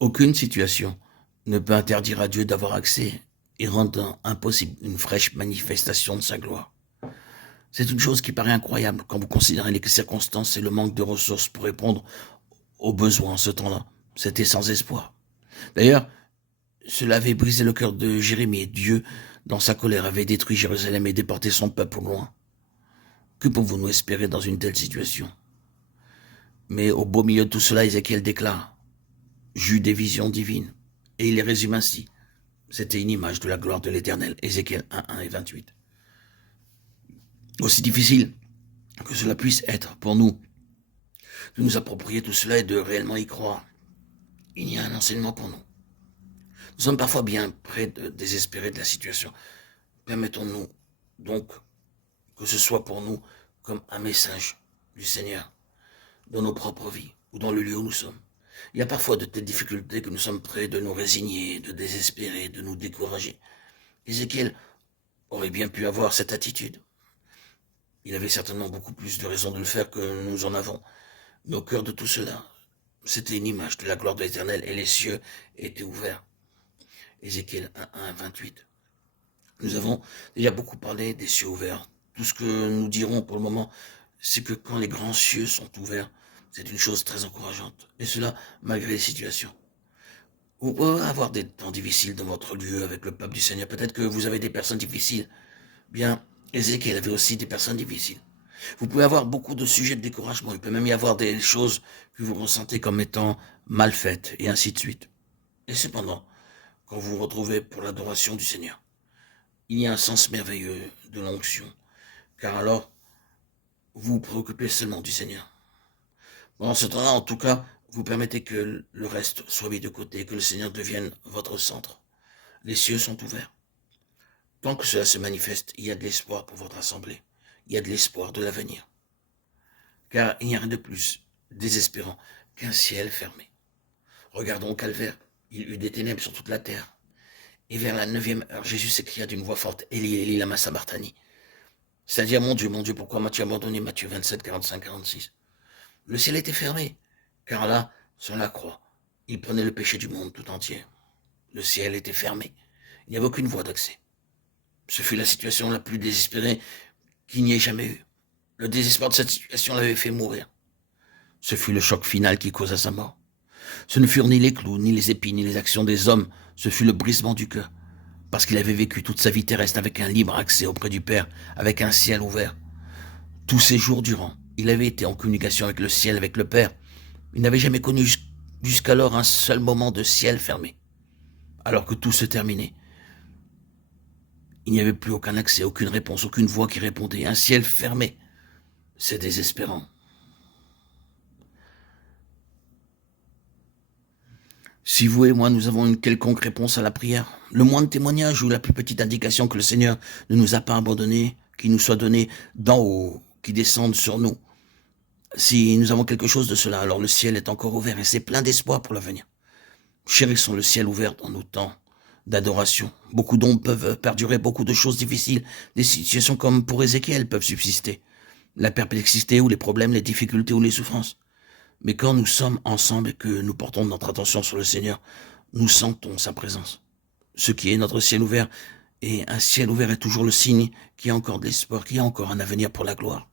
Aucune situation ne peut interdire à Dieu d'avoir accès et rendre impossible une fraîche manifestation de sa gloire. C'est une chose qui paraît incroyable quand vous considérez les circonstances et le manque de ressources pour répondre aux besoins en ce temps-là. C'était sans espoir. D'ailleurs, cela avait brisé le cœur de Jérémie et Dieu, dans sa colère, avait détruit Jérusalem et déporté son peuple loin. Que pouvons-nous espérer dans une telle situation? Mais au beau milieu de tout cela, Ézéchiel déclare: j'eus des visions divines. Et il les résume ainsi. C'était une image de la gloire de l'Éternel. Ézéchiel 1, 1 et 28. Aussi difficile que cela puisse être pour nous de nous approprier tout cela et de réellement y croire, il y a un enseignement pour nous. Nous sommes parfois bien près de désespérer de la situation. Permettons-nous donc que ce soit pour nous comme un message du Seigneur dans nos propres vies ou dans le lieu où nous sommes. Il y a parfois de telles difficultés que nous sommes prêts de nous résigner, de désespérer, de nous décourager. Ézéchiel aurait bien pu avoir cette attitude. Il avait certainement beaucoup plus de raisons de le faire que nous en avons. Mais au cœur de tout cela, c'était une image de la gloire de l'Éternel et les cieux étaient ouverts. Ézéchiel 1, 1, 28. Nous avons déjà beaucoup parlé des cieux ouverts. Tout ce que nous dirons pour le moment, c'est que quand les grands cieux sont ouverts, c'est une chose très encourageante. Et cela, malgré les situations. Vous pouvez avoir des temps difficiles dans votre lieu avec le peuple du Seigneur. Peut-être que vous avez des personnes difficiles. Bien, Ézéchiel avait aussi des personnes difficiles. Vous pouvez avoir beaucoup de sujets de découragement. Il peut même y avoir des choses que vous ressentez comme étant mal faites, et ainsi de suite. Et cependant, quand vous vous retrouvez pour l'adoration du Seigneur, il y a un sens merveilleux de l'onction, car alors, vous vous préoccupez seulement du Seigneur. Pendant ce temps-là, en tout cas, vous permettez que le reste soit mis de côté, que le Seigneur devienne votre centre. Les cieux sont ouverts. Tant que cela se manifeste, il y a de l'espoir pour votre assemblée. Il y a de l'espoir de l'avenir. Car il n'y a rien de plus désespérant qu'un ciel fermé. Regardons au calvaire, il y eut des ténèbres sur toute la terre. Et vers la 9e heure, Jésus s'écria d'une voix forte: Élie, Élie, lama sabachthani. C'est-à-dire, mon Dieu, pourquoi m'as-tu abandonné? Matthieu 27, 45, 46. Le ciel était fermé, car là, sur la croix, il prenait le péché du monde tout entier. Le ciel était fermé. Il n'y avait aucune voie d'accès. Ce fut la situation la plus désespérée qu'il n'y ait jamais eu. Le désespoir de cette situation l'avait fait mourir. Ce fut le choc final qui causa sa mort. Ce ne furent ni les clous, ni les épines, ni les actions des hommes, ce fut le brisement du cœur. Parce qu'il avait vécu toute sa vie terrestre avec un libre accès auprès du Père, avec un ciel ouvert. Tous ces jours durant, il avait été en communication avec le ciel, avec le Père. Il n'avait jamais connu jusqu'alors un seul moment de ciel fermé. Alors que tout se terminait, il n'y avait plus aucun accès, aucune réponse, aucune voix qui répondait. Un ciel fermé. C'est désespérant. Si vous et moi, nous avons une quelconque réponse à la prière, le moindre témoignage ou la plus petite indication que le Seigneur ne nous a pas abandonnés, qu'il nous soit donné d'en haut, qui descende sur nous, si nous avons quelque chose de cela, alors le ciel est encore ouvert et c'est plein d'espoir pour l'avenir. Chérissons le ciel ouvert dans nos temps d'adoration. Beaucoup d'ombres peuvent perdurer, beaucoup de choses difficiles, des situations comme pour Ézéchiel peuvent subsister. La perplexité ou les problèmes, les difficultés ou les souffrances. Mais quand nous sommes ensemble et que nous portons notre attention sur le Seigneur, nous sentons sa présence. Ce qui est notre ciel ouvert, et un ciel ouvert est toujours le signe qu'il y a encore de l'espoir, qu'il y a encore un avenir pour la gloire.